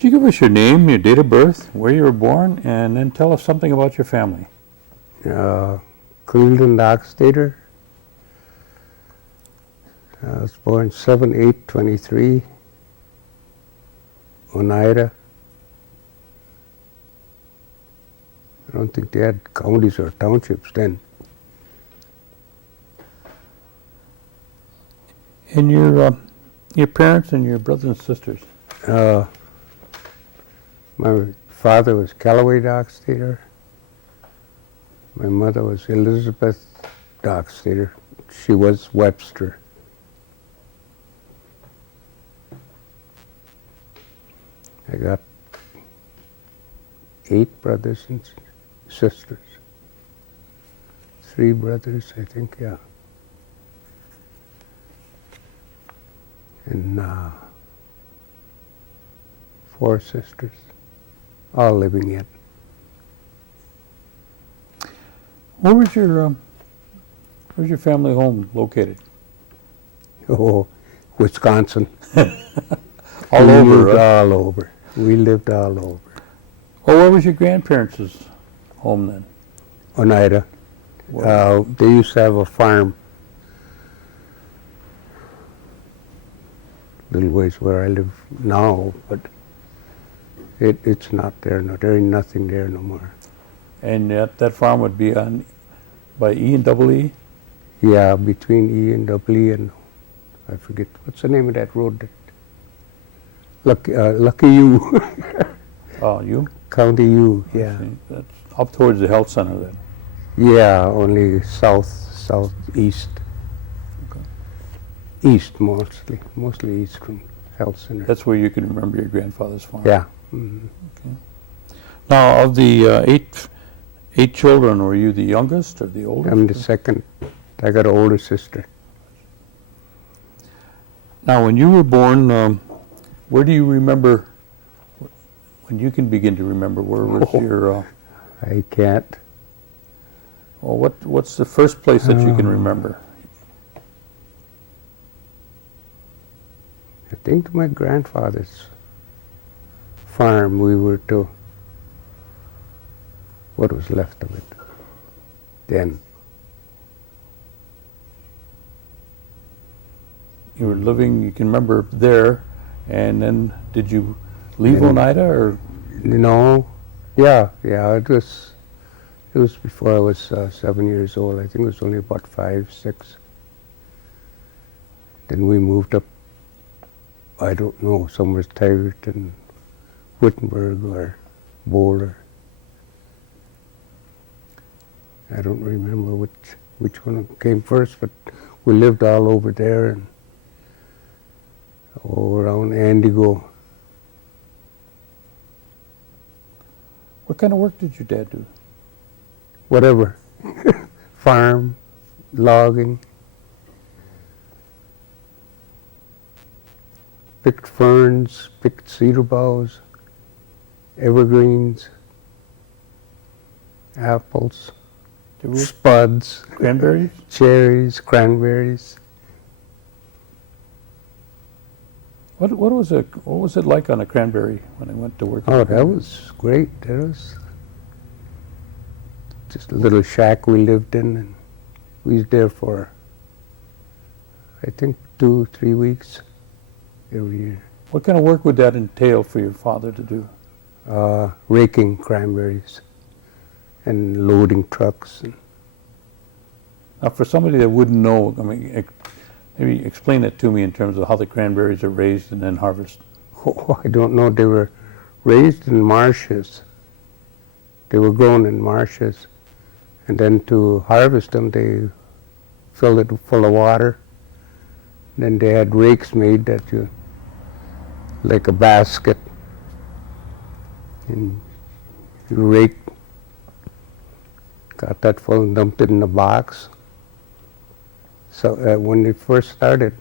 Could you give us your name, your date of birth, where you were born, and then tell us something about your family? Cleveland Doxtator. I was born 7/8/23, Oneida. I don't think they had counties or townships then. And your parents and your brothers and sisters? My father was Callaway Doxtator. My mother was Elizabeth Doxtator. She was Webster. I got 8 brothers and sisters. 3 brothers, I think, yeah. And 4 sisters, all living yet. Where's your family home located? Oh, Wisconsin. All we over, lived right? all over. We lived all over. Well, where was your grandparents' home then? Oneida. They used to have a farm little ways where I live now, but it's not there no. There ain't nothing there no more. And that farm would be on by E and Double E? Yeah, between E and Double E and I forget what's the name of that road. Lucky U. Oh, you? County U. Yeah. See, that's up towards the health center then. Yeah, only southeast. Okay. East mostly east from health center. That's where you can remember your grandfather's farm. Yeah. Mm-hmm. Okay. Now, of the eight children, were you the youngest or the oldest? I'm the second. I got an older sister. Now, when you were born, where do you remember, when you can begin to remember, where was your... I can't. Well, what's the first place that you can remember? I think my grandfather's farm, we were to, what was left of it then. You were living, you can remember there, and then did you leave Oneida, or? No, yeah, it was before I was 7 years old. I think it was only about 5, 6. Then we moved up, I don't know, somewhere Tiverton, Wittenberg or Boulder. I don't remember which one came first, but we lived all over there and all around Andigo. What kind of work did your dad do? Whatever. Farm, logging. Picked ferns, picked cedar boughs, evergreens, apples, spuds, Cranberries? cherries, cranberries. What was it like on a cranberry when I went to work? Oh, that was great. That was just a little shack we lived in, and we was there for, I think, 2-3 weeks every year. What kind of work would that entail for your father to do? Raking cranberries and loading trucks. Now, for somebody that wouldn't know, I mean, maybe explain it to me in terms of how the cranberries are raised and then harvested. Oh, I don't know. They were raised in marshes. They were grown in marshes. And then to harvest them, they filled it full of water. Then they had rakes made that you, like a basket. And you rake, got that full and dumped it in a box. So when they first started,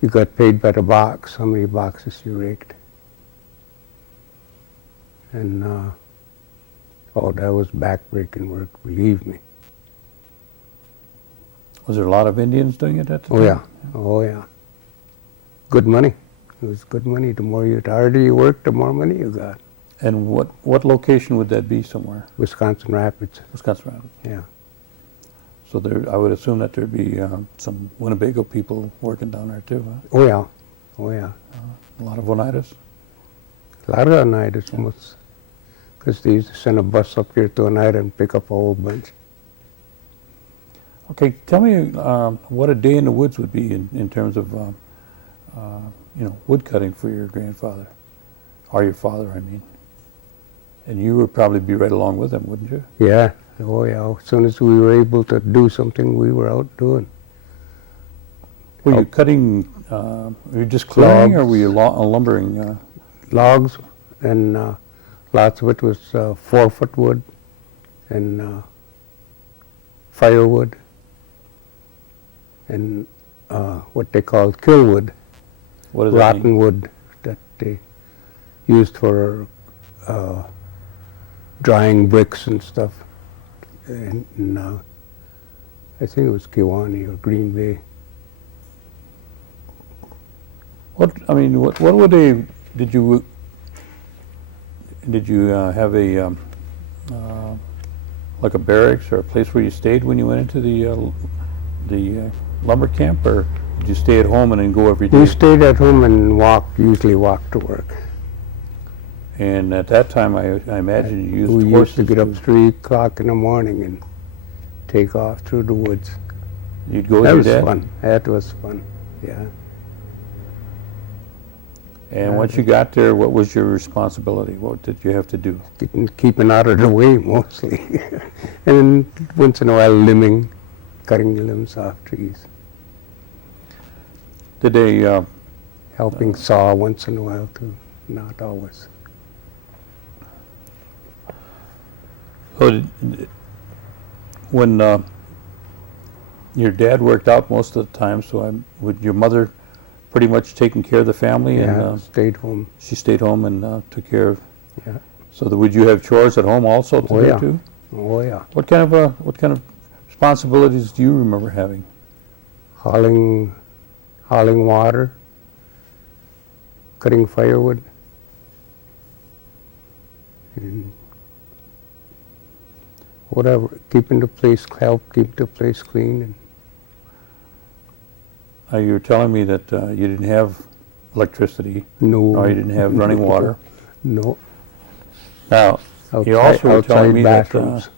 you got paid by the box, how many boxes you raked. And oh, that was back-breaking work, believe me. Was there a lot of Indians doing it at the time? Oh yeah, oh yeah. Good money, a It was good money. The harder you worked, the more money you got. And what location would that be somewhere? Wisconsin Rapids. Wisconsin Rapids. Yeah. So there, I would assume that there'd be some Winnebago people working down there too, huh? Oh yeah. Oh yeah. A lot of Oneidas. A lot of Oneidas, because they used to send a bus up here to Oneida and pick up a whole bunch. Okay, tell me what a day in the woods would be in terms of, wood cutting for your grandfather, or your father, I mean. And you would probably be right along with him, wouldn't you? Yeah. Oh yeah. As soon as we were able to do something, we were out doing. Were you cutting, were you just clearing, or were you lumbering? Logs, and lots of it was 4-foot wood and firewood and what they call killwood, What does that mean? rotten wood that they used for drying bricks and stuff. And I think it was Kewanee or Green Bay. What would they, did you have a, like a barracks or a place where you stayed when you went into the lumber camp, or did you stay at home and then go every day? We stayed at home and usually walked to work. And at that time, I imagine you used We horses. used to get up 3 o'clock in the morning and take off through the woods. You'd go with That your was dad? fun. That was fun, yeah. And once you got there, what was your responsibility? What did you have to do? Keeping out of the way mostly. And once in a while limbing, cutting the limbs off trees. Did they, Helping saw once in a while too, not always. when your dad worked out most of the time, so would your mother pretty much taking care of the family? Yeah, And stayed home. she stayed home and took care of. Yeah. So would you have chores at home also to do yeah. too? Oh yeah. What kind of responsibilities do you remember having? Hauling water, cutting firewood, and whatever, help keep the place clean. And You were telling me that you didn't have electricity, no, or you didn't have running water. No. Now, you also were telling me bathrooms.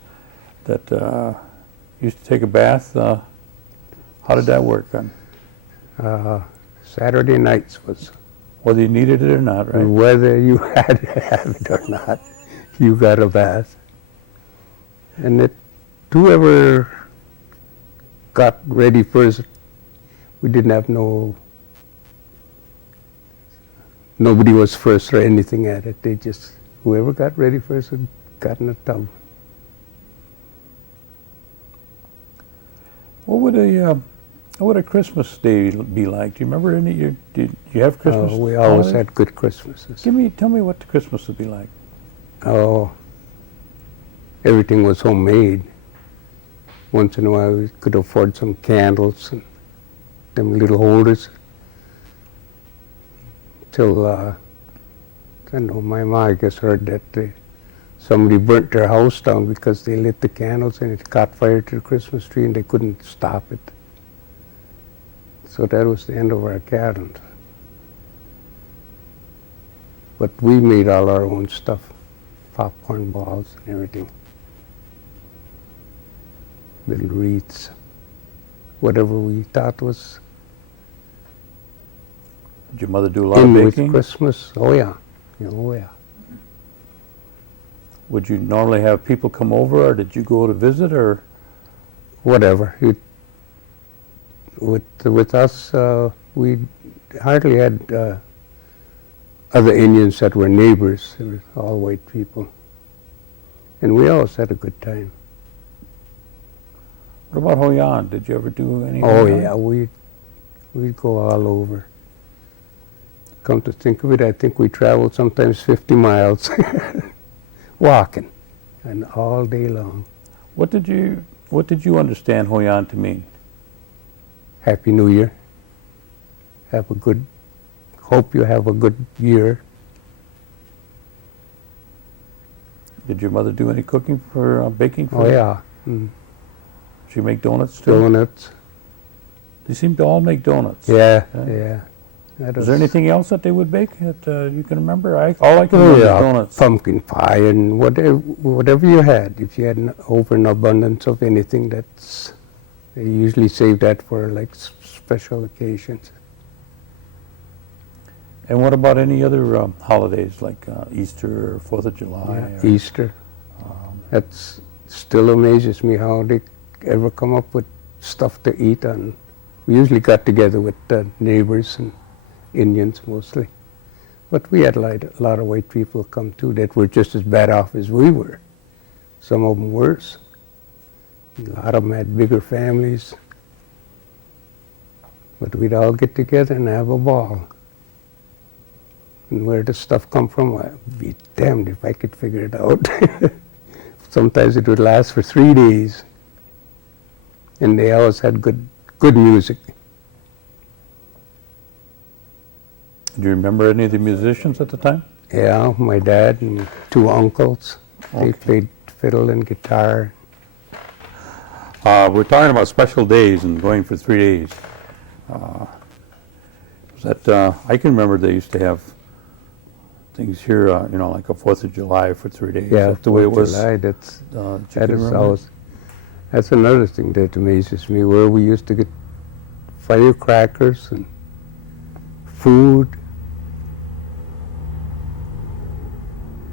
that you used to take a bath. How did that work then? Saturday nights was Whether you needed it or not, right? whether you had to have it or not, you got a bath. And whoever got ready first, we didn't have nobody was first or anything at it. They just, whoever got ready first got in the tub. What would a Christmas day be like? Do you remember any? Did you have Christmas? We always holidays? had good Christmases. Tell me what the Christmas would be like. Oh, everything was homemade. Once in a while we could afford some candles and them little holders. Till, I don't know, my mom, I guess, heard that somebody burnt their house down because they lit the candles and it caught fire to the Christmas tree and they couldn't stop it. So that was the end of our calendar. But we made all our own stuff, popcorn balls and everything. Little wreaths, whatever we thought was Did your mother do a lot in of with baking? Christmas. Oh yeah, oh yeah. Would you normally have people come over, or did you go to visit, or? Whatever. With us, we hardly had other Indians that were neighbors. They were all white people. And we always had a good time. What about Hoyan? Did you ever do any? Oh Hoyan? yeah, we'd go all over. Come to think of it, I think we traveled sometimes 50 miles walking, and all day long. What did you understand Hoyan to mean? Happy New Year. Have a good, hope you have a good year. Did your mother do any cooking for baking? For Oh you? yeah, mm. She make donuts too? Donuts. They seem to all make donuts. Yeah, Yeah. yeah. That Was there was- anything else that they would bake that you can remember? All I can Oh remember yeah, is donuts. pumpkin pie and whatever you had. If you had over an abundance of anything, they usually save that for like special occasions. And what about any other holidays like Easter or 4th of July? Yeah, Or, Easter. That's still amazes me how they ever come up with stuff to eat on. We usually got together with neighbors and Indians mostly. But we had a lot of white people come too that were just as bad off as we were. Some of them worse. A lot of them had bigger families. But we'd all get together and have a ball. And where the stuff come from, I'd be damned if I could figure it out. Sometimes it would last for 3 days. And they always had good music. Do you remember any of the musicians at the time? Yeah, my dad and 2 uncles. They Okay. played fiddle and guitar. We're talking about special days and going for 3 days. I can remember they used to have things here, like a 4th of July for 3 days. Yeah, That's the way it 4th of was. July, That that you is remember? always, that's another thing that amazes me, where we used to get firecrackers and food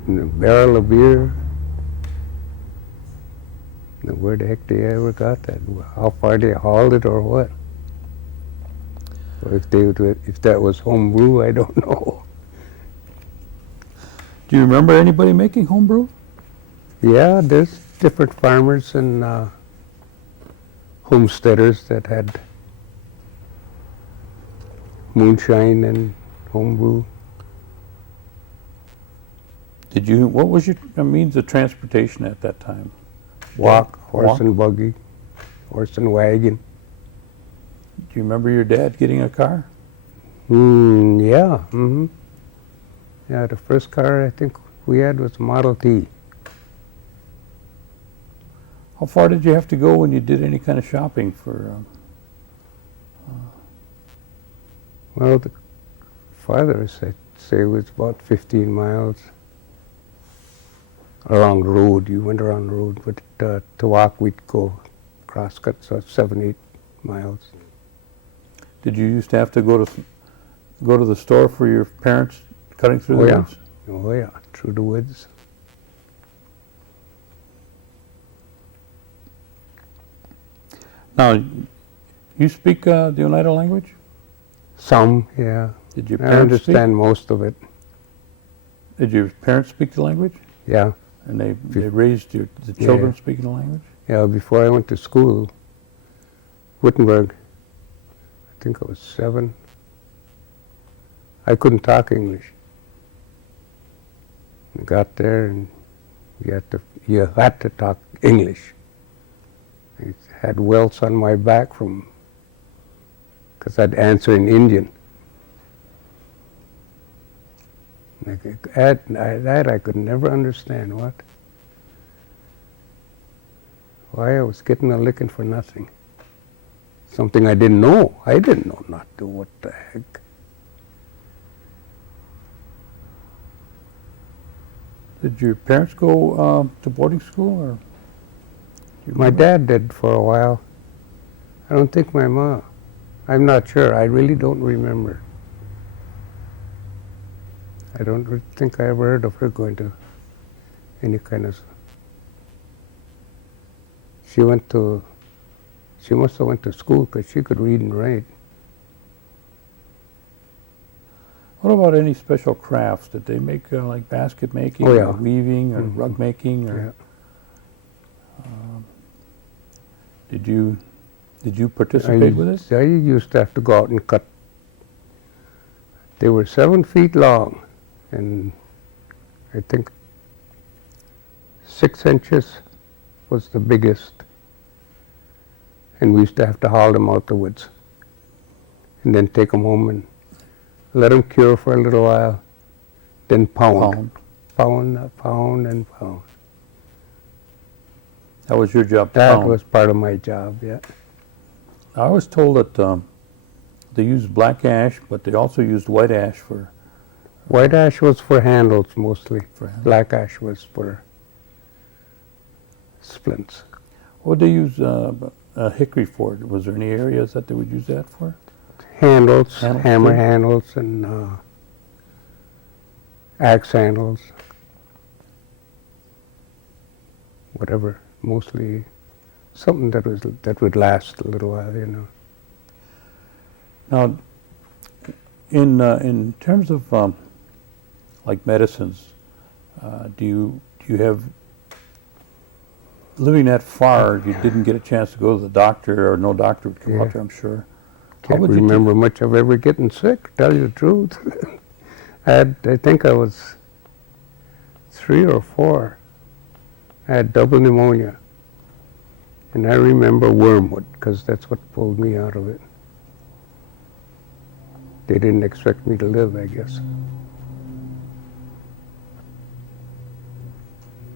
and a barrel of beer. Now, where the heck they ever got that? How far they hauled it or what? Or if that was home brew, I don't know. Do you remember anybody making homebrew? Yeah, there's different farmers and homesteaders that had moonshine and homebrew. What was your means of transportation at that time? Walk, horse Walk? and buggy, horse and wagon. Do you remember your dad getting a car? Yeah, mm-hmm. Yeah, the first car I think we had was Model T. How far did you have to go when you did any kind of shopping for? Well, the farthest I'd say was about 15 miles along the road. You went around the road, but to walk we'd go cross cuts, so 7, 8 miles. Did you used to have to go to the store for your parents cutting through Oh, the yeah. woods? Oh yeah, through the woods. Now, you speak the Oneida language? Some, yeah. Did your I parents understand most of it. Did your parents speak the language? Yeah, And they raised the children speaking the language? yeah. Before I went to school, Wittenberg, I think I was 7. I couldn't talk English. I got there and you had to talk English. I had welts on my back because I'd answer in Indian. That I could never understand why I was getting a licking for nothing. Something I didn't know. I didn't know not to. What the heck? Did your parents go to boarding school, or? Do you My remember? dad did for a while. I don't think my mom. I'm not sure. I really don't remember. I don't think I ever heard of her going to any kind of. She must have went to school because she could read and write. What about any special crafts? Did they make like basket making, Oh, yeah. or weaving, or Mhm. rug making, or? Yeah. Did you participate with it? I used to have to go out and cut. They were 7 feet long, and I think 6 inches was the biggest. And we used to have to haul them out the woods, and then take them home and let them cure for a little while, then pound. Pound. Pound and pound. That was your job to That pound. was part of my job, yeah. I was told that they used black ash, but they also used white ash for White ash was for handles mostly. handles. Black ash was for splints. What would they use hickory for? Was there any areas that they would use that for? Handles, Handles hammer too? handles, and axe handles. Whatever, mostly something that would last a little while, you know. Now, in terms of like medicines, do you have, living that far, you didn't get a chance to go to the doctor, or no doctor would come out Yeah. there, I'm sure. Can't would you remember much of ever getting sick, tell you the truth. I think I was 3 or 4. I had double pneumonia. And I remember wormwood, because that's what pulled me out of it. They didn't expect me to live, I guess.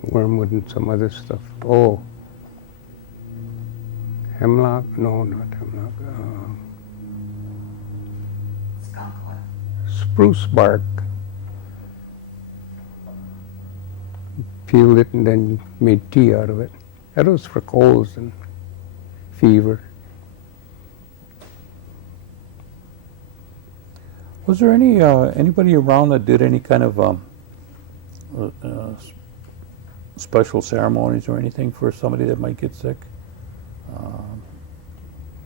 Wormwood and some other stuff. Oh. Hemlock? No, not hemlock. Spruce bark. Peeled it and then made tea out of it. That was for colds and fever. Was there any anybody around that did any kind of special ceremonies or anything for somebody that might get sick?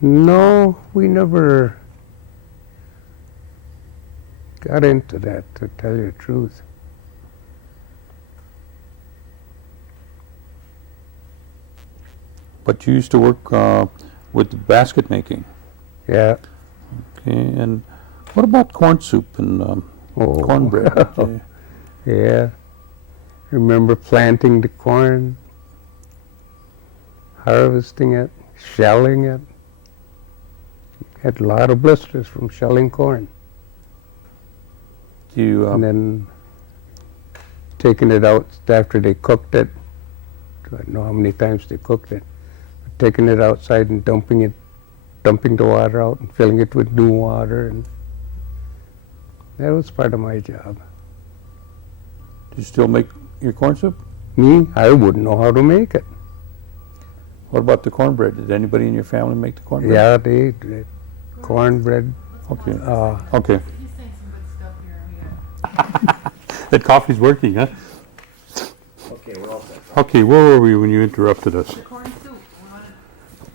No, we never got into that, to tell you the truth. But you used to work with the basket making. Yeah. Okay, and what about corn soup and cornbread? Yeah. Remember planting the corn, harvesting it, shelling it. Had a lot of blisters from shelling corn. Do you, And then taking it out after they cooked it. I don't know how many times they cooked it. Taking it outside and dumping the water out and filling it with new water, and that was part of my job. do you still make your corn soup? Me, I wouldn't know how to make it. What about the cornbread? Did anybody in your family make the cornbread? Yeah, they cornbread. Okay. Uh, Okay. He's saying some good stuff here. We got That coffee's working, huh? Okay, we're all set. Okay, where were we when you interrupted us? the corn soup.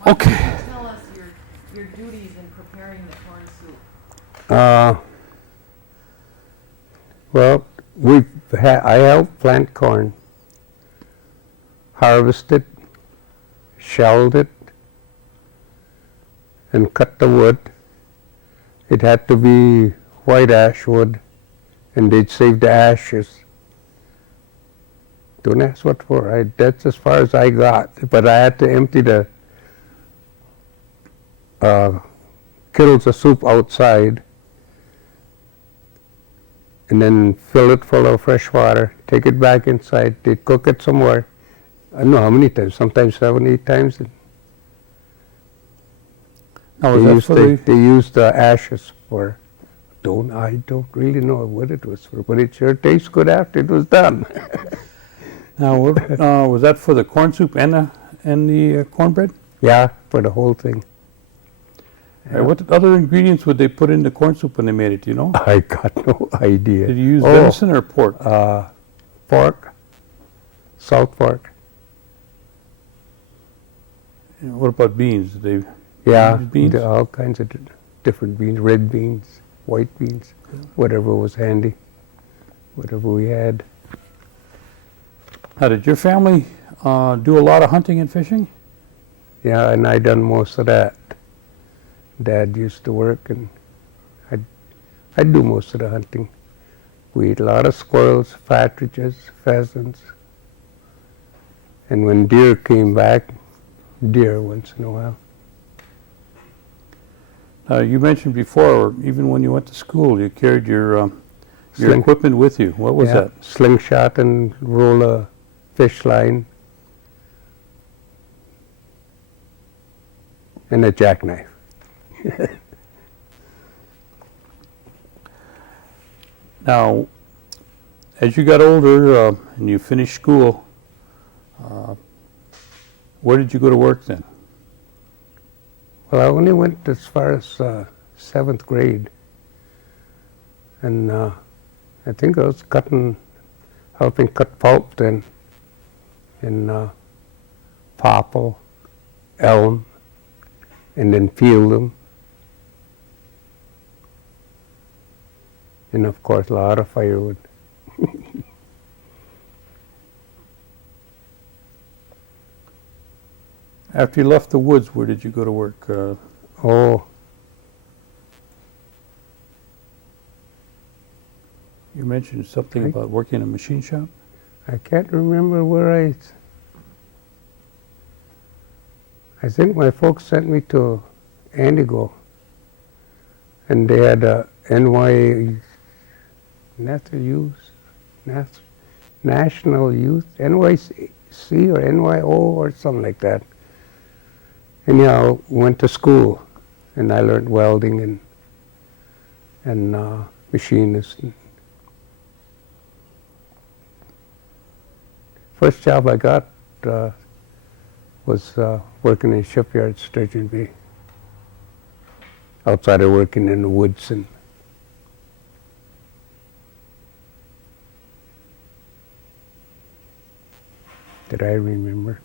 Why Okay. don't you tell us your duties in preparing the corn soup? Well, I helped plant corn, harvest it, shelled it, and cut the wood. It had to be white ash wood, and they'd save the ashes. Don't ask what for. That's as far as I got. But I had to empty the kettles of soup outside, and then fill it full of fresh water, take it back inside, they cook it some more. I don't know how many times, sometimes 7, 8 times. Now, was that for They used the ashes for, I don't really know what it was for, but it sure tastes good after it was done. now, was that for the corn soup and the cornbread? Yeah, for the whole thing. What other ingredients would they put in the corn soup when they made it, do you know? I got no idea. Did you use venison or pork? Pork, salt pork. What about beans? Did they Yeah, use beans? all kinds of different beans, red beans, white beans, whatever was handy, whatever we had. Now, did your family do a lot of hunting and fishing? Yeah, and I done most of that. Dad used to work, and I'd do most of the hunting. We ate a lot of squirrels, partridges, pheasants, and when deer came back, deer once in a while. You mentioned before, even when you went to school, you carried your Sling- equipment with you. What was yeah, that? slingshot and roll a fish line and a jackknife. Now, as you got older and you finished school, where did you go to work then? Well, I only went as far as 7th grade, and I think I was helping cut pulp then in popple, elm, and then peel them. And of course, a lot of firewood. After you left the woods, where did you go to work? Oh, You mentioned something Right. about working in a machine shop. I can't remember where I think my folks sent me to Antigo, and they had a National Youth, NYC or NYO or something like that. Anyhow, went to school, and I learned welding and machinist. First job I got was working in shipyard, Sturgeon Bay. Outside of working in the woods and did I remember?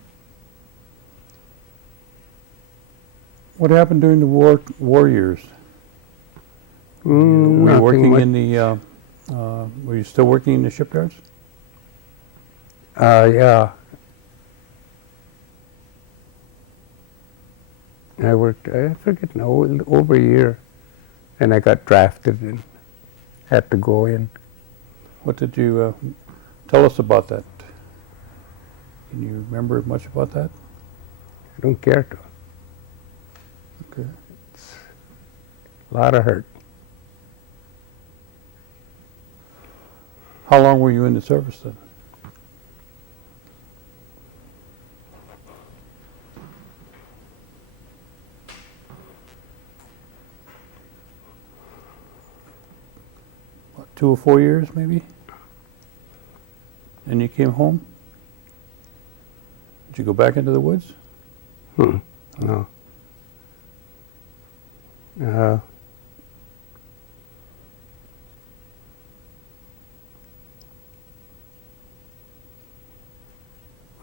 What happened during the war years? Were you Nothing working much. in the? Were you still working in the shipyards? Yeah. I worked, I forget now, over a year, and I got drafted and had to go in. What did you tell us about that? Can you remember much about that? I don't care to. Okay. A lot of hurt. How long were you in the service then? What, 2 or 4 years maybe? And you came home? Did you go back into the woods? No.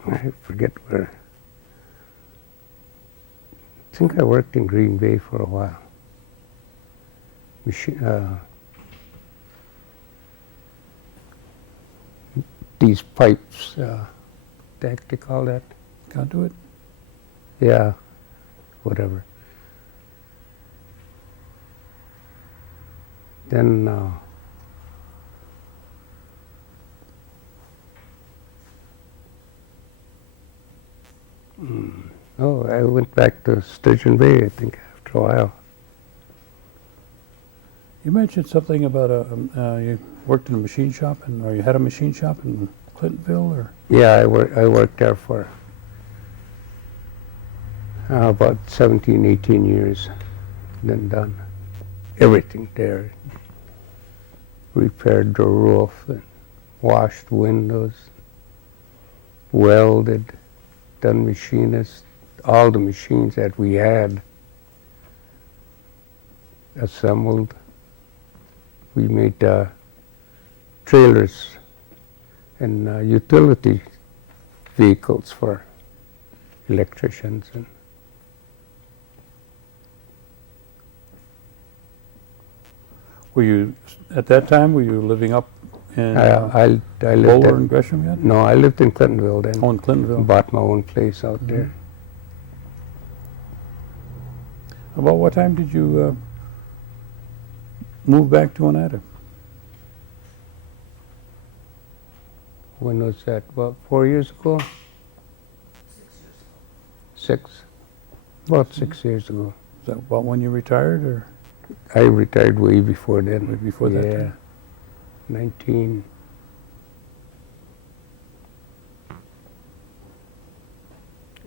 I forget where. I think I worked in Green Bay for a while. These pipes, what the heck do you call that? Conduit? Yeah, whatever. Then I went back to Sturgeon Bay, I think, after a while. You mentioned something about you worked in a machine shop, or you had a machine shop in Clintonville, or? Yeah, I worked there for about 17, 18 years, then done everything there. Repaired the roof, and washed windows, welded, done machinist, all the machines that we had assembled. We made trailers and utility vehicles for electricians. And Were you, at that time, were you living up in I lived Bowler there. and Gresham yet? No, I lived in Clintonville then. Oh, in Clintonville. Bought my own place out there. About what time did you move back to Oneida? When was that? About 4 years ago? 6 years ago. 6? About 6 years ago. Is that about when you retired, or I retired way before then. way before that? Yeah, time?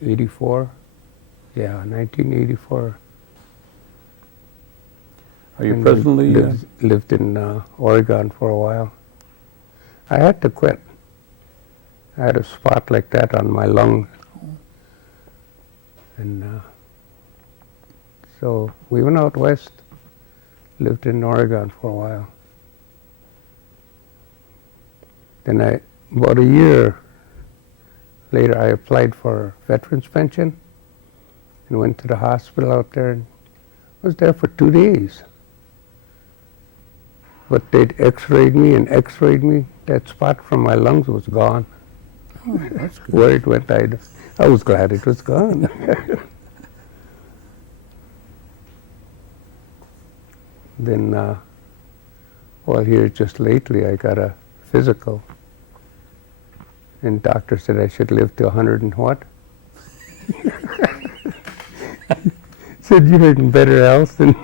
1984. Yeah, 1984. Are you And presently? lived in Oregon for a while. I had to quit. I had a spot like that on my lung, and so we went out west. Lived in Oregon for a while. Then about a year later, I applied for veterans pension and went to the hospital out there, and was there for 2 days. But they'd x-rayed me and x-rayed me. That spot from my lungs was gone. Oh, that's good. Where it went, I was glad it was gone. Then, well, here just lately, I got a physical. And doctor said I should live to 100 and what? Said you're in better health than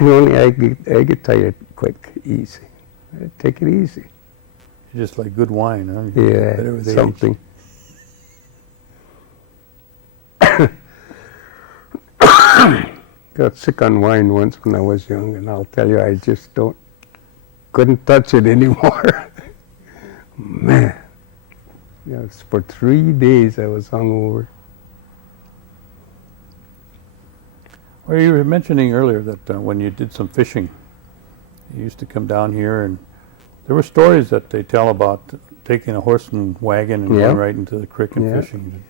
only I get tired quick, easy. I take it easy. You're just like good wine, huh? You get Yeah, better with age. something. Got sick on wine once when I was young, and I'll tell you, I just couldn't touch it anymore. Man, for 3 days I was hungover. Well, you were mentioning earlier that when you did some fishing, you used to come down here, and there were stories that they tell about taking a horse and wagon and Yeah. going right into the creek and Yeah. fishing.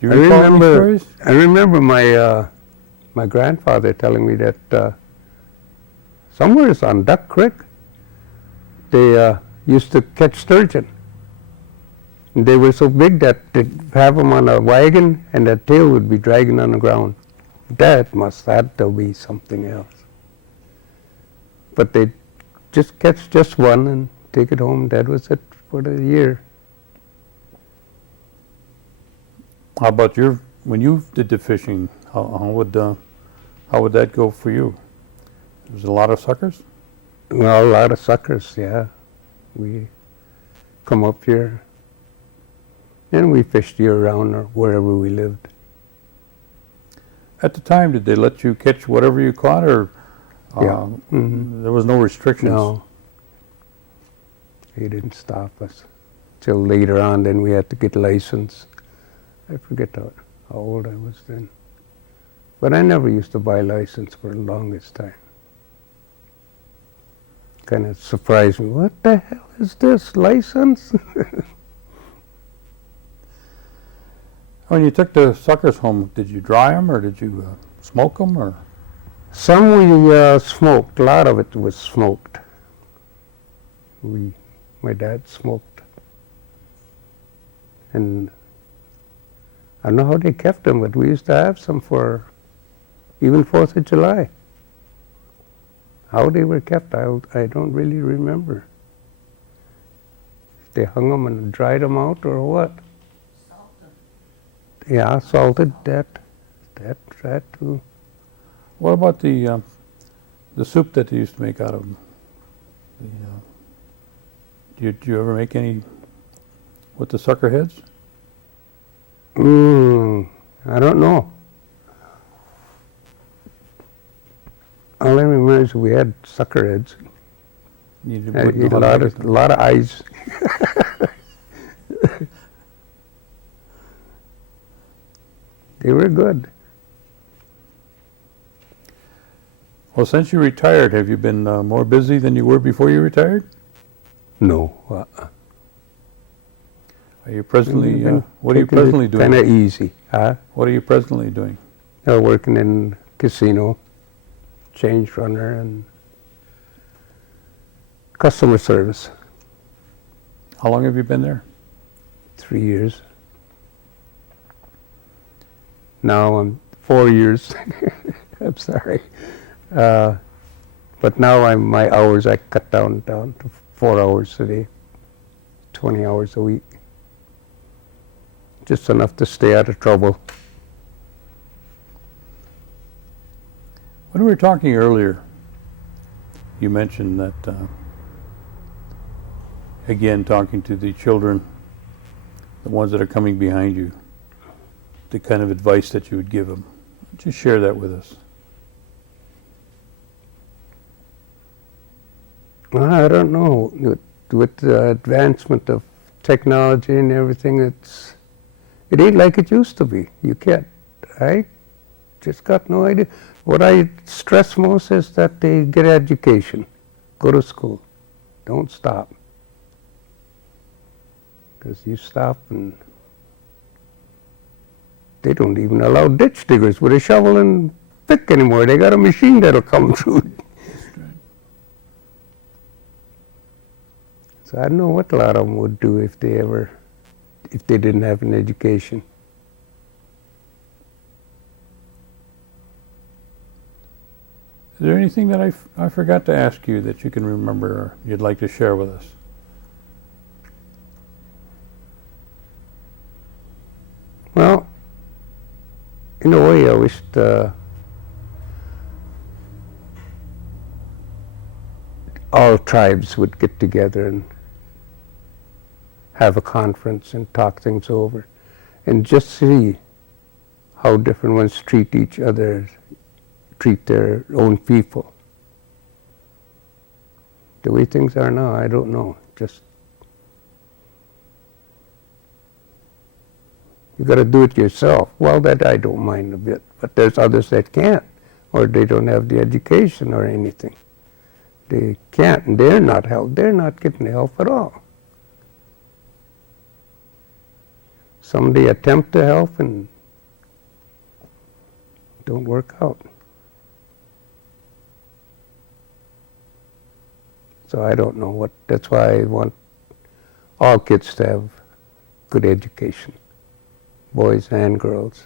Do you recall any stories? I remember my grandfather telling me that somewhere on Duck Creek, they used to catch sturgeon. And they were so big that they'd have them on a wagon and the tail would be dragging on the ground. That had to be something else. But they'd just catch just one and take it home. That was it for the year. How about when you did the fishing? How would that go for you? There was a lot of suckers. Well, a lot of suckers, yeah. We come up here and we fished year-round or wherever we lived. At the time, did they let you catch whatever you caught, or Yeah. Mhm. there was no restrictions? No, they didn't stop us till later on. Then we had to get license. I forget how old I was then. But I never used to buy license for the longest time. Kind of surprised me. What the hell is this, license? When you took the suckers home, did you dry them, or did you smoke them, or? Some we smoked. A lot of it was smoked. My dad smoked. And I don't know how they kept them, but we used to have some for even 4th of July. How they were kept, I don't really remember. If they hung them and dried them out or what. Salted. Yeah, salted, that too. What about the soup that they used to make out of them? Did you ever make any with the sucker heads? I don't know. All I remember is we had sucker heads. You I wouldn't know ate how to make it. a lot of eyes. They were good. Well, since you retired, have you been more busy than you were before you retired? No. Are you presently? What are you presently doing? Kind of easy, huh? What are you presently doing? Working in casino, change runner, and customer service. How long have you been there? 3 years. Now I'm 4 years. I'm sorry. But now my hours I cut down to 4 hours a day, 20 hours a week. Just enough to stay out of trouble. When we were talking earlier, you mentioned that, again, talking to the children, the ones that are coming behind you, the kind of advice that you would give them. Just share that with us. Well, I don't know. With the advancement of technology and everything, it ain't like it used to be. You can't. I just got no idea. What I stress most is that they get education, go to school, don't stop. Because you stop and they don't even allow ditch diggers with a shovel and pick anymore. They got a machine that'll come through. So I don't know what a lot of them would do if they didn't have an education. Is there anything that I forgot to ask you that you can remember or you'd like to share with us? Well, in a way, I wished all tribes would get together and have a conference and talk things over and just see how different ones treat each other, treat their own people. The way things are now, I don't know. Just you got to do it yourself. Well, that I don't mind a bit, but there's others that can't, or they don't have the education or anything. They can't, and they're not helped. They're not getting help at all. Somebody attempt to help and don't work out. So I don't know what. That's why I want all kids to have good education, boys and girls.